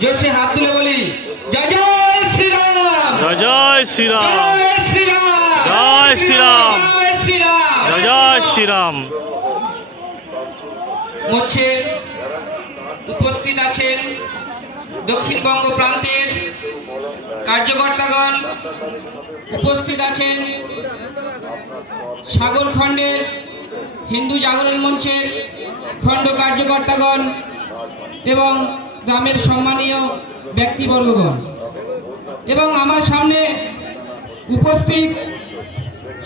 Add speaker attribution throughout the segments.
Speaker 1: জোশে হাত তুলে বলি জয় জয় শ্রীরাম।
Speaker 2: জয় জয় শ্রীরাম।
Speaker 1: জয় শ্রীরাম।
Speaker 2: জয় শ্রীরাম।
Speaker 1: জয় শ্রীরাম।
Speaker 2: জয় জয় শ্রীরাম।
Speaker 1: মধ্যে উপস্থিত আছেন দক্ষিণবঙ্গ প্রান্তের কার্যকর্তাগণ উপস্থিত আছেন সাগর খণ্ডের হিন্দু জাগরণ মঞ্চের খণ্ড কার্যকর্তাগণ এবং গ্রামের সম্মানীয় ব্যক্তিবর্গগণ। এবং আমার সামনে উপস্থিত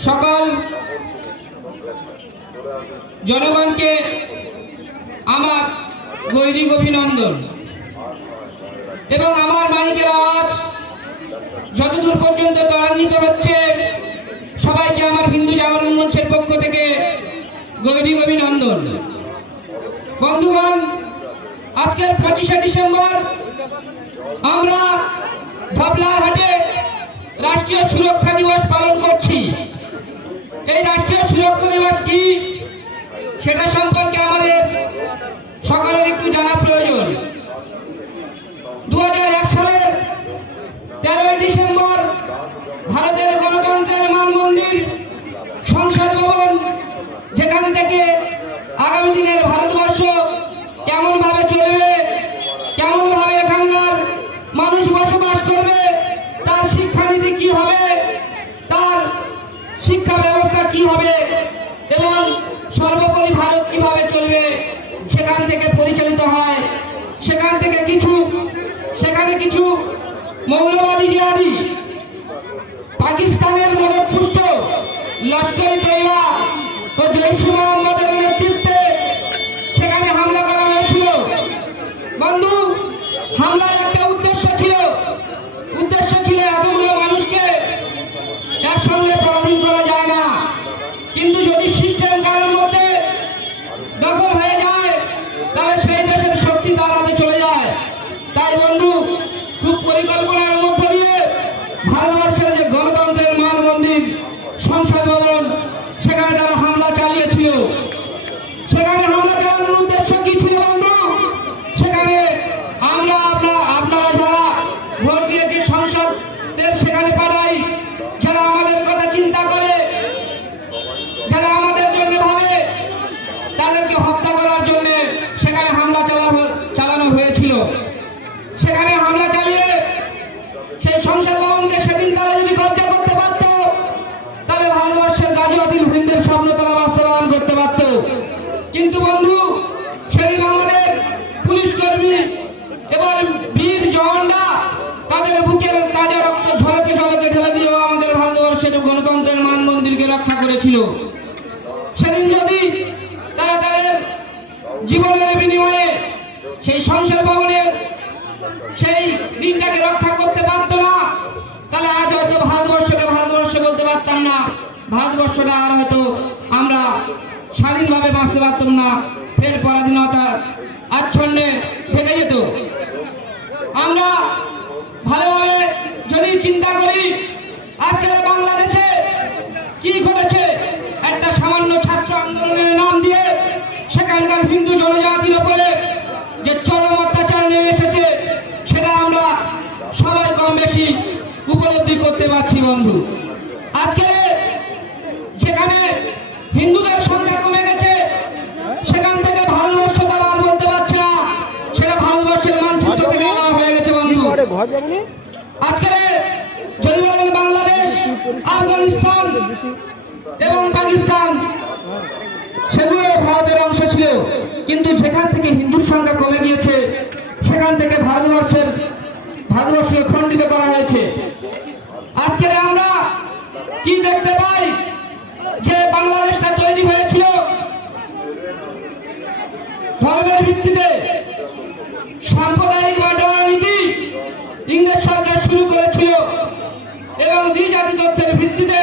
Speaker 1: সকল জনগণকে আমার গৈরিক অভিনন্দন। এবং আমার মাইকের আওয়াজ যতদূর পর্যন্ত ত্বরান্বিত হচ্ছে, সবাইকে আমার হিন্দু জাগরণ মঞ্চের পক্ষ থেকে গৈরিক অভিনন্দন। বন্ধুগণ আজকের পঁচিশে ডিসেম্বর আমরা ভাবলার হাটে রাষ্ট্রীয় সুরক্ষা দিবস পালন করছি। এই রাষ্ট্রীয় সুরক্ষা দিবস কি? সেটা সম্পর্কে আমাদের সকলের একটু জানা প্রয়োজন। দু হাজার এক সালের তেরোই ডিসেম্বর ভারতের গণতন্ত্রের মান মন্দির সংসদ ভবন, যেখান থেকে আগামী দিনের ভারতবর্ষ কেমন ভাবে চলবে? কেমন ভাবে এখানকার মানুষ বসবাস করবে? তার শিক্ষানীতি কি হবে? তার শিক্ষা ব্যবস্থা কি হবে? এবং সর্বোপরি ভারত কীভাবে চলবে? সেখান থেকে পরিচালিত হয়। সেখান থেকে কিছু, সেখানে কিছু মৌলবাদী জিহাদি, পাকিস্তানের মদতপুষ্ট লস্করি তৈবা ও জৈশ মোহাম্মদের নেতৃত্বে সেখানে হামলা করা হয়েছিল বন্ধু হামলার একটা উদ্দেশ্য ছিল উদ্দেশ্য ছিল এতগুলো মানুষকে একসঙ্গে পরাধীন করা যায় না কিন্তু যদি সিস্টেম কারোর মধ্যে দখল হয়ে যায় তাহলে সেই দেশের শক্তি তার হাতে চলে যায় তাই বন্ধু খুব পরিকল্পনার মধ্য দিয়ে ভারতবর্ষের যে গণতন্ত্রের মান মন্দির সংসদ ভবন সেখানে তারা হামলা চালিয়েছিল সেখানে হামলা চালানোর উদ্দেশ্য কি ছিল বন্ধু সেখানে আমরা আপনার আপনারা যারা ভোট দিয়েছি সংসদের সেখানে পাঠাই যারা আমাদের কথা চিন্তা করে যারা আমাদের জন্য ভাবে তাদেরকে হত্যা করার জন্য সেখানে হামলা চালানো চালানো হয়েছিল সেখানে হামলা চালিয়ে সেই সংসদ ভবনকে সেদিন তারা যদি কবজা করতে পারত তাহলে ভারতবর্ষের গাজী আদিল হিন্দের স্বপ্ন তারা বাস্তবায়ন করতে পারত কিন্তু বন্ধু সেদিন আমাদের পুলিশ কর্মী এবার বীর জওয়ানরা তাদের বুকের তাজা রক্ত ঝলকে ঝলকে ঢেলে দিয়েও আমাদের ভারতবর্ষের গণতন্ত্রের মান মন্দিরকে রক্ষা করেছিল। সেদিন যদি তারা তাদের জীবনের বিনিময়ে সেই সংসদ ভবনের সেই দিনটাকে রক্ষা করতে পারত না, তাহলে আজ হয়তো ভারতবর্ষকে ভারতবর্ষ বলতে পারতাম না। ভারতবর্ষটা আর হয়তো আমরা স্বাধীনভাবে বাঁচতে পারতাম না, ফের পরাধীনতার আচ্ছন্নে থেকে যেত। আমরা ভালোভাবে যদি চিন্তা করি, আজকের বাংলাদেশে কি ঘটেছে? একটা সামান্য ছাত্র আন্দোলনের নাম দিয়ে সেখানকার হিন্দু জনজাতির উপরে যে চরম অত্যাচার নেমে এসেছে সেটা আমরা সবাই কম বেশি উপলব্ধি করতে পারছি বন্ধু। আজকে যেখানে হিন্দুদের সংখ্যা কমে গেছে সেখান থেকে ভারতবর্ষ তারা আর বলতে পারছে না। সেটা ভারতবর্ষের মানচিত্র থেকে হয়ে গেছে বন্ধু। আজকে আফগানিস্তান এবং পাকিস্তান সেগুলো ভারতের অংশ ছিল। কিন্তু যেখান থেকে হিন্দুর সংখ্যা কমে গিয়েছে, সেখান থেকে ভারতবর্ষের, ভারতবর্ষকে খণ্ডিত করা হয়েছে। আজকে আমরা কি দেখতে পাই? যে বাংলাদেশটা তৈরি হয়েছিল ধর্মের ভিত্তিতে। সাম্প্রদায়িক বাটোয়ারা নীতি ইংরেজ সরকার শুরু করেছিল। এবং দ্বিজাতি তত্ত্বের ভিত্তিতে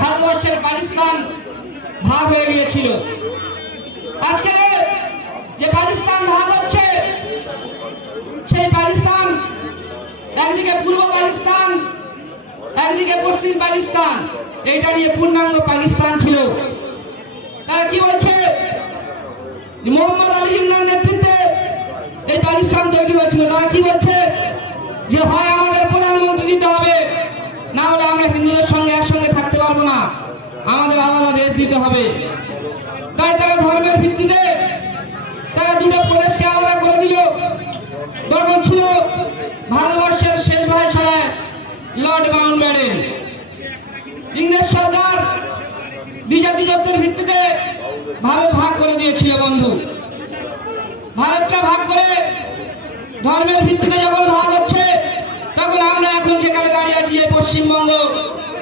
Speaker 1: ভারতবর্ষের পাকিস্তান ভাগ হয়ে গিয়েছিল। আজকে যে পাকিস্তান ভাগ হচ্ছে, সেই পাকিস্তান একদিকে পূর্ব পাকিস্তান, একদিকে পশ্চিম পাকিস্তান। এইটা নিয়ে পূর্ণাঙ্গ পাকিস্তান ছিল। তারা কি বলছে? মোহাম্মদ আলী জিন্নার নেতৃত্বে এই পাকিস্তান তৈরি হয়েছিল। তারা কি বলছে? যে হয় আমাদের প্রধানমন্ত্রী দিতে হবে না হলে আমরা হিন্দুদের সঙ্গে একসঙ্গে থাকতে পারব না। আমাদের আলাদা দেশ দিতে হবে। তাই তারা ধর্মের ভিত্তিতে তারা দুটো প্রদেশকে আলাদা করে দিল। তখন ছিল ভারতবর্ষের শেষ ভাইসরায় লর্ড মাউন্টব্যাটেন ইংরেজ সরকার দ্বিজাতিত্বের ভিত্তিতে ভারত ভাগ করে দিয়েছিল বন্ধু। ভারতটা ভাগ করে ধর্মের ভিত্তিতে যখন ভাগ হচ্ছে তখন আমরা এখন যেখানে দাঁড়িয়ে আছি এই পশ্চিমবঙ্গ।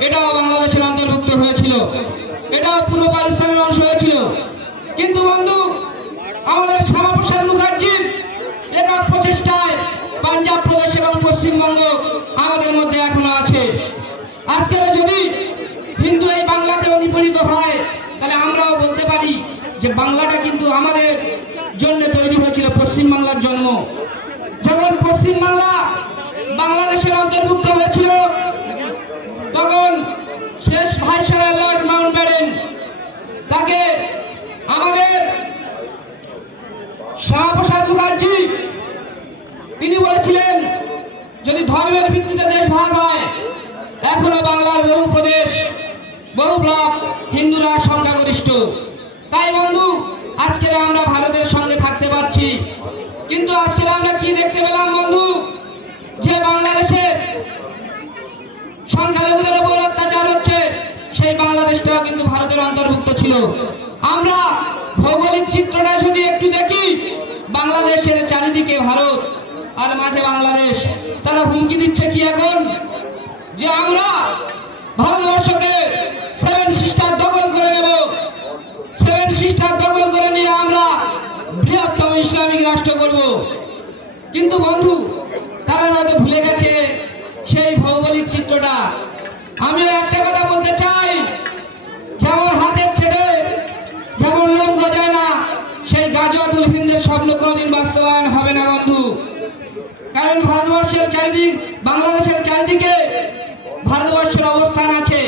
Speaker 1: এটাও বাংলাদেশের অন্তর্ভুক্ত হয়েছিল। এটাও পূর্ব পাকিস্তানের অংশ হয়েছিল। কিন্তু বন্ধু, আমাদের শ্যামাপ্রসাদ মুখার্জির একক প্রচেষ্টায় পাঞ্জাব প্রদেশ এবং পশ্চিমবঙ্গ আমাদের মধ্যে এখনও আছে। আজকের যদি হিন্দু এই বাংলাতেও নিপীড়িত হয়, তাহলে আমরাও বলতে পারি যে বাংলাটা কিন্তু আমাদের জন্য তৈরি হয়েছিল পশ্চিমবাংলার জন্ম। যখন পশ্চিমবাংলা বাংলাদেশের অন্তর্ভুক্ত হয়েছিল। তখন শেষ ভাইসরয় লর্ড মাউন্টব্যাটেন তাকে আমাদের শ্যামাপ্রসাদ মুখার্জি, তিনি বলেছিলেন, যদি ধর্মের ভিত্তিতে দেশ ভাগ হয়, এখনও বাংলার বহু প্রদেশ, বহু ব্লক হিন্দুরা সংখ্যাগরিষ্ঠ। তাই বন্ধু, আজকের আমরা ভারতের সঙ্গে থাকতে পারছি। কিন্তু আজকের আমরা কি দেখতে পেলাম বন্ধু? যে বাংলাদেশের সংখ্যালঘুদের উপর অত্যাচার হচ্ছে, সেই বাংলাদেশটাও কিন্তু ভারতের অন্তর্ভুক্ত ছিল। আমরা ভৌগোলিক চিত্রটা যদি একটু দেখি, বাংলাদেশের চারিদিকে ভারত আর মাঝে বাংলাদেশ, তারা হুমকি দিচ্ছে কি এখন? যে আমরা ভারতবর্ষকে সেভেন সিস্টার দখল করে নেব। সেভেন সিস্টার দখল করে নিয়ে আমরা বৃহত্তম ইসলামিক রাষ্ট্র করব কিন্তু বন্ধু তারা হয়তো ভুলে গেছে সেই ভৌগোলিক চিত্রটা। আমিও একটা কথা বলতে চাই, যেমন হাতের ছেড়ে যেমন লোম গজায় না, সেই গাজওয়াতুল হিন্দের স্বপ্ন কোনোদিন বাস্তবায়ন হবে না, বন্ধু। কারণ ভারতবর্ষের চারিদিক, বাংলাদেশের চারিদিকে ভারতবর্ষের অবস্থান আছে।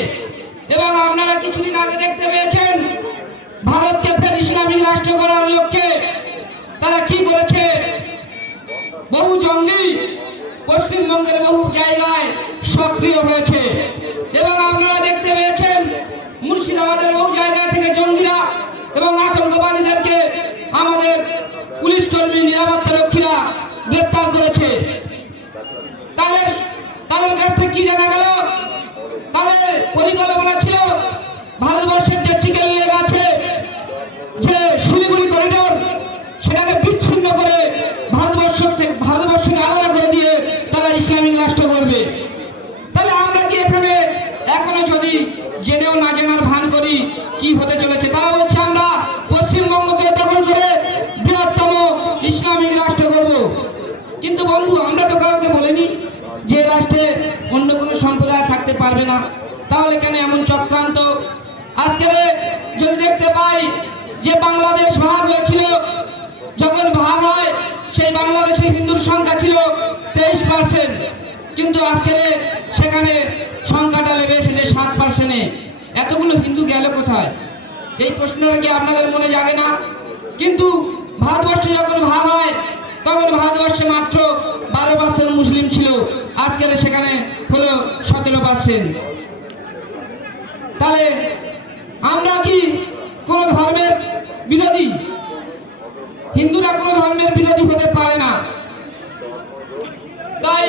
Speaker 1: এবং আপনারা কিছুদিন আগে দেখতে পেয়েছেন, ভারতকে ফের ইসলামিক রাষ্ট্র করার লক্ষ্যে তারা কি করেছে? বহু জঙ্গি পশ্চিমবঙ্গের বহু জায়গায় সক্রিয় হয়েছে। এবং আপনারা দেখতে পেয়েছেন, মুর্শিদাবাদের বহু জায়গা থেকে জঙ্গিরা এবং আতঙ্কবাদীদেরকে আমাদের পুলিশ কর্মী নিরাপত্তা রক্ষীরা গ্রেপ্তার করেছে। তাদের তাদের কাছ থেকে কি জানা গেল তাদের পরিকল্পনা ছিল ভারতবর্ষের যে চিকেন লেগ আছে যে শিলিগুড়ি করিডোর সেটাকে বিচ্ছিন্ন করে ভারতবর্ষ থেকে ভারতবর্ষকে আলাদা করে দিয়ে তারা ইসলামিক রাষ্ট্র করবে তাহলে আমরা কি এখানে এখনও যদি জেনেও না জানার ভান করি কি হতে চলেছে তারা বলছে আমরা পশ্চিমবঙ্গকে দখল করে বৃহত্তম ইসলামিক রাষ্ট্র করব কিন্তু বন্ধু আমরা তো কাউকে বলিনি যে রাষ্ট্রে অন্য কোনো সম্প্রদায় থাকতে পারবে না। তাহলে কেন এমন চক্রান্ত? আজকে যদি দেখতে পাই যে বাংলাদেশ ভাগ হয়েছিল যখন ভাগ হয়, সেই বাংলাদেশে হিন্দুর সংখ্যা ছিল তেইশ পার্সেন্ট কিন্তু আজকে সেখানে সংখ্যাটা নেমে এসেছে সাত পার্সেন্টে এতগুলো হিন্দু গেল কোথায়? এই প্রশ্নটা কি আপনাদের মনে জাগে না? কিন্তু ভারতবর্ষ যখন ভাগ হয় তখন ভারতবর্ষে মাত্র বারো পার্সেন্ট মুসলিম ছিল। আজকের সেখানে হলো সতেরো পার্সেন্ট তাহলে আমরা কি কোন ধর্মের বিরোধী? হিন্দুরা কোনো ধর্মের বিরোধী হতে পারে না। তাই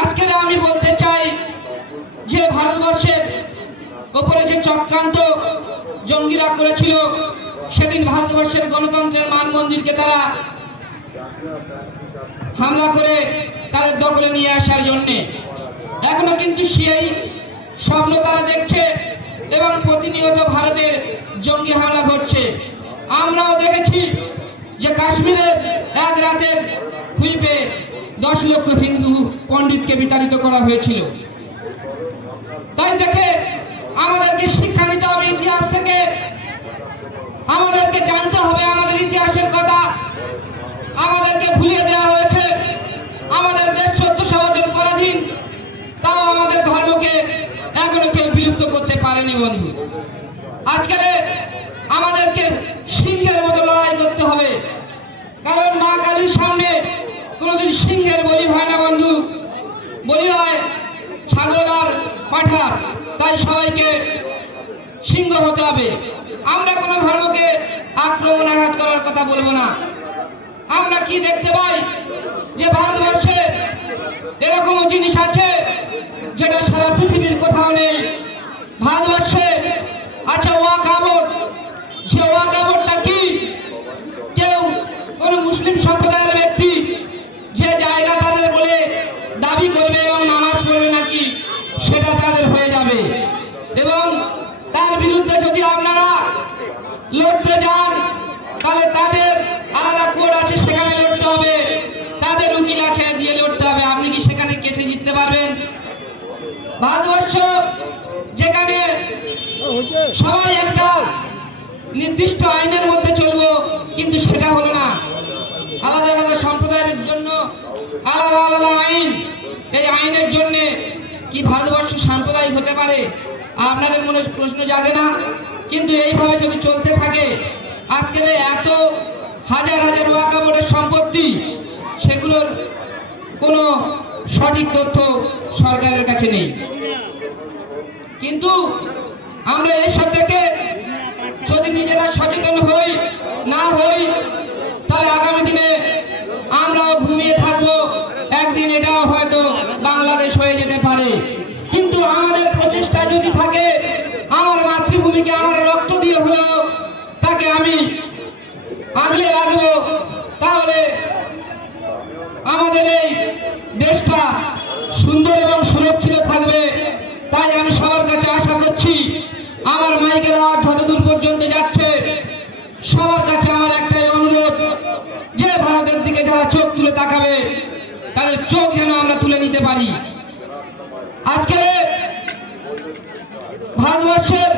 Speaker 1: আজকের আমি বলতে চাই যে ভারতবর্ষের ওপরে যে চক্রান্ত জঙ্গিরা করেছিল, সেদিন ভারতবর্ষের গণতন্ত্রের মান মন্দিরকে তারা হামলা করে তাদের দখলে নিয়ে আসার জন্যে। এখনও কিন্তু সেই স্বপ্ন তারা দেখছে এবং প্রতিনিয়ত ভারতের জঙ্গি হামলা ঘটছে। আমরাও দেখেছি যে কাশ্মীরের এক রাতের হুইপে দশ লক্ষ হিন্দু পণ্ডিতকে বিতাড়িত করা হয়েছিল। তাই দেখে আমাদেরকে শিক্ষা নিতে হবে ইতিহাস থেকে। আমাদেরকে জানতে হবে আমাদের ইতিহাসের কথা। আমাদেরকে ভুলিয়ে দেওয়া হয়েছে। আমাদের দেশ চোদ্দশো বছর পরাধীন। তাও আমাদের ধর্মকে এখনও কেউ বিলুপ্ত করতে পারেনি বন্ধু। আজকের আমাদেরকে সিংহের মতো লড়াই করতে হবে। কারণ মা কালীর সামনে কোনোদিন সিংহের বলি হয় না বন্ধু। বলি হয় ছাগল আর পাঠার। তাই সবাইকে সিংহ হতে হবে। আমরা কোনো ধর্মকে আক্রমণ আঘাত করার কথা বলব না। আমরা কি দেখতে পাই? যে ভারতবর্ষে এরকম জিনিস আছে, যেটা সারা পৃথিবীর কোথাও নেই, ভারতবর্ষে আছে ওয়াকাবট যে ওয়াকাবটটা কি কেউ কোনো মুসলিম সম্প্রদায়ের ব্যক্তি যে জায়গা তাদের বলে দাবি করবে এবং নামাজ পড়বে নাকি সেটা তাদের হয়ে যাবে এবং তার বিরুদ্ধে যদি আপনারা লড়তে যান তাহলে তাদের আলাদা কোড আছে সেখানে লড়তে হবে তাদের উকিল আছে দিয়ে লড়তে হবে আপনি কি সেখানে কেসে জিততে পারবেন ভারতবর্ষ যেখানে সবাই একটা নির্দিষ্ট আইনের মধ্যে চলবো, কিন্তু সেটা হলো না। আলাদা আলাদা সম্প্রদায়ের জন্য আলাদা আলাদা আইন। এই আইনের জন্য কি ভারতবর্ষ সাম্প্রদায়িক হতে পারে, আপনাদের মনে প্রশ্ন জাগে না? কিন্তু এইভাবে যদি চলতে থাকে, আজকের এত হাজার হাজার ওয়াকাবোর্ডের সম্পত্তি, সেগুলোর কোনো সঠিক তথ্য সরকারের কাছে নেই। কিন্তু আমরা এইসব থেকে যদি নিজেরা সচেতন হই না হই তাহলে আগামী দিনে আমরাও ঘুমিয়ে থাকব একদিন এটাও হয়তো বাংলাদেশ হয়ে যেতে পারে কিন্তু আমাদের প্রচেষ্টা যদি থাকে আমার মাতৃভূমিকে আমার রক্ত দিয়ে হলেও তাকে আমি আগলে রাখব তাহলে আমাদের এই দেশটা সুন্দর এবং সুরক্ষিত থাকবে তাই আমি সবার কাছে আশা করছি আমার মাইকের আওয়াজ যতদূর পর্যন্ত যাচ্ছে সবার কাছে আমার একটাই অনুরোধ, যে ভারতের দিকে যারা চোখ তুলে তাকাবে, তাদের চোখ যেন আমরা তুলে নিতে পারি। আজকে ভারতবর্ষের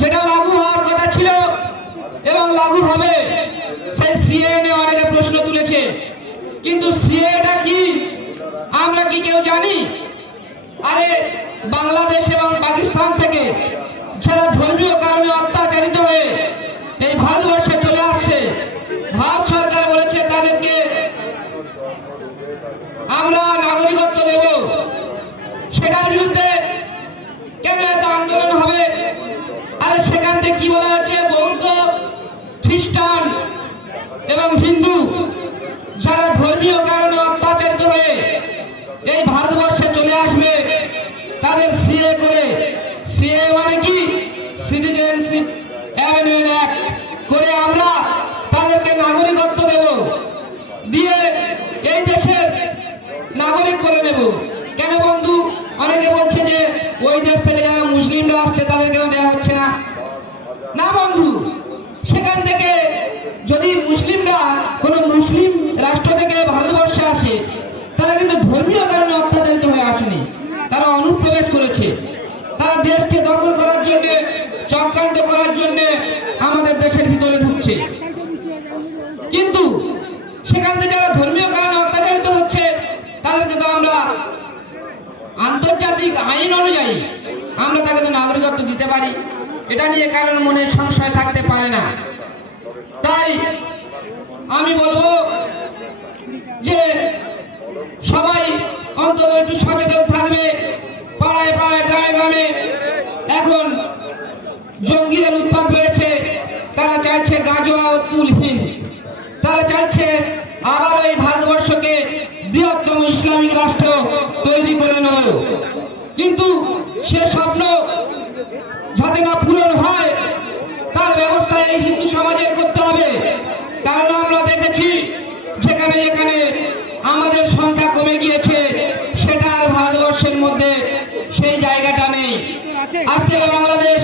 Speaker 1: যেটা লাগু হওয়ার কথা ছিল এবং লাগু হবে, সেই সিএ নিয়ে অনেকে প্রশ্ন তুলেছে। কিন্তু সিএটা কি? আমরা কি কেউ জানি? আরে, বাংলাদেশ এবং পাকিস্তান থেকে যারা ধর্মীয় কারণে অত্যাচারিত হয়ে এই ভারতবর্ষে চলে আসছে। ভারত সরকার বলেছে তাদেরকে আমরা নাগরিকত্ব দেব। সেটার বিরুদ্ধে কেন এত আন্দোলন হবে? আরে সেখান থেকে কি বলা হচ্ছে? বৌদ্ধ, খ্রিস্টান এবং হিন্দু যারা ধর্মীয় কারণে অত্যাচারিত হয়ে এই ভারতবর্ষে চলে আসবে, তাদের সিএ করে অ্যামেন্ডমেন্ট অ্যাক্ট করে আমরা তাদেরকে নাগরিকত্ব দেব। দিয়ে এই দেশের নাগরিক করে নেব। কেন বন্ধু? অনেকে বলছে যে ওই দেশ থেকে যারা মুসলিমরা আসছে তাদের দেওয়া হচ্ছে না? না বন্ধু, সেখান থেকে যদি মুসলিমরা কোনো মুসলিম রাষ্ট্র থেকে ভারতবর্ষে আসে, তারা কিন্তু ধর্মীয় কারণে অত্যাচারিত হয়ে আসেনি। তারা অনুপ্রবেশ করেছে। তারা দেশকে দখল করার চক্রান্ত করার জন্য আমাদের দেশের ভিতরে ঢুকছে। কিন্তু সেখান থেকে যারা ধর্মীয় কারণে অত্যাচারিত হচ্ছে তাদেরকে তো আমরা আন্তর্জাতিক আইন অনুযায়ী আমরা তাকে তো নাগরিকত্ব দিতে পারি। এটা নিয়ে কারোর মনে সংশয় থাকতে পারে না। তাই আমি বলব যে সবাই অন্তত একটু সচেতন থাকবে। পাড়ায় পাড়ায়, গ্রামে গ্রামে এখন জঙ্গিদের উৎপাদ বেড়েছে, তারা চাইছে গাজোয়া ও তুলহীন। তারা চাইছে আবার এই ভারতবর্ষকে বৃহত্তম ইসলামিক রাষ্ট্র তৈরি করে নেব কিন্তু সে স্বপ্ন যাতে না পূরণ হয় তার ব্যবস্থা এই হিন্দু সমাজের করতে হবে কারণ আমরা দেখেছি যেখানে যেখানে আমাদের সংখ্যা কমে গিয়েছে সেটা আর ভারতবর্ষের মধ্যে সেই জায়গাটা নেই আজকের বাংলাদেশ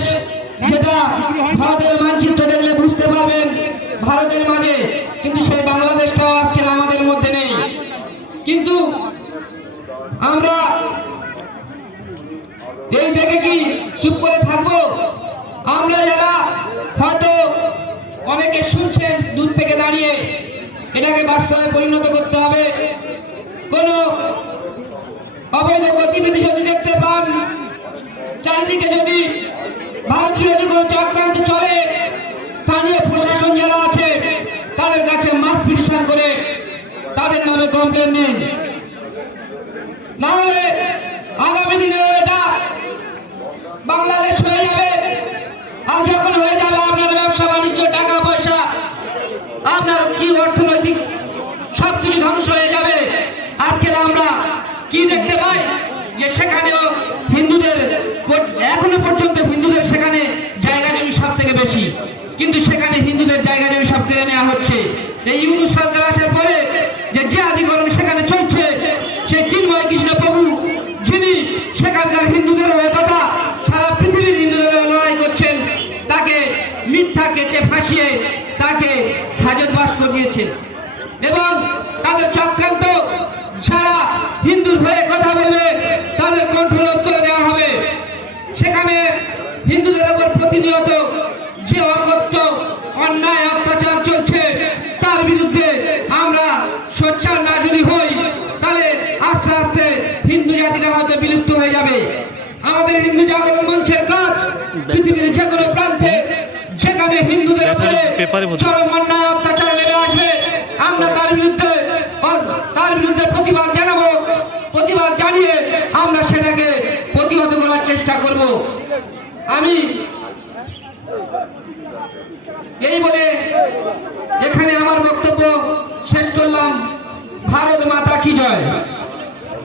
Speaker 1: যেটা ভারতের মানচিত্র দেখলে বুঝতে পারবেন ভারতের মাঝে কিন্তু সেই বাংলাদেশটাও আজকের আমাদের মধ্যে নেই কিন্তু আমরা এই দেখে কি চুপ করে থাকব আমরা যারা হয়তো অনেকে শুনছেন দূর থেকে দাঁড়িয়ে এটাকে বাস্তবে পরিণত করতে হবে। কোনো অবৈধ গতিবিধি যদি দেখতে পান, চারিদিকে যদি ভারত বিরোধী কোনো চক্রান্ত চলে, স্থানীয় প্রশাসন যারা আছে, তাদের কাছে মাস পিটিশন করে তাদের নামে কমপ্লেন দিন না হলে আগামী দিনে এটা বাংলাদেশ হয়ে যাবে। আর যখন হয়ে যাবে আপনার ব্যবসা, বাণিজ্য, টাকা, পয়সা, আপনার কি অর্থনৈতিক সব কিছু ধ্বংস হয়ে যাবে আজকে আমরা কি দেখতে পাই যে সেখানেও হিন্দুদের এখনও পর্যন্ত হিন্দুদের সেখানে জায়গা জমি সব থেকে বেশি। কিন্তু সেখানে হিন্দুদের জায়গা জমি সব কেড়ে নেওয়া হচ্ছে। এই ইউনুস সরকার আসার পরে যে জিহাদিকরণ সেখানে চলছে সেই চিন্ময় কৃষ্ণ প্রভু, যিনি সেখানকার হিন্দুদের হয়ে তথা সারা পৃথিবীর হিন্দুদের লড়াই করছেন, তাকে মিথ্যা কেচে ফাঁসিয়ে তাকে হাজতবাস করিয়েছেন। এবং তাদের চক্রান্ত সারা হিন্দুর হয়ে কথা বলবে তাদের কণ্ঠরোধ করে দেওয়া হবে সেখানে হিন্দুদের উপর প্রতিনিয়ত যে অকথ্য অন্যায় অত্যাচার চলছে তার বিরুদ্ধে আমরা সোচ্চার না যদি হই তাহলে আস্তে আস্তে হিন্দু জাতিটা হয়তো বিলুপ্ত হয়ে যাবে। আমাদের হিন্দু জাগরণ মঞ্চের কাজ পৃথিবীর যে কোনো প্রান্তে যেখানে হিন্দুদের উপরে চরম অন্যায় অত্যাচার নেমে আসবে আমরা তার বিরুদ্ধে তার বিরুদ্ধে প্রতিবাদ জানাব প্রতিবাদ জানিয়ে আমরা সেটাকে প্রতিহত করার চেষ্টা করব। আমি এই বলে এখানে আমার বক্তব্য শেষ করলাম। ভারত মাতা কি জয়?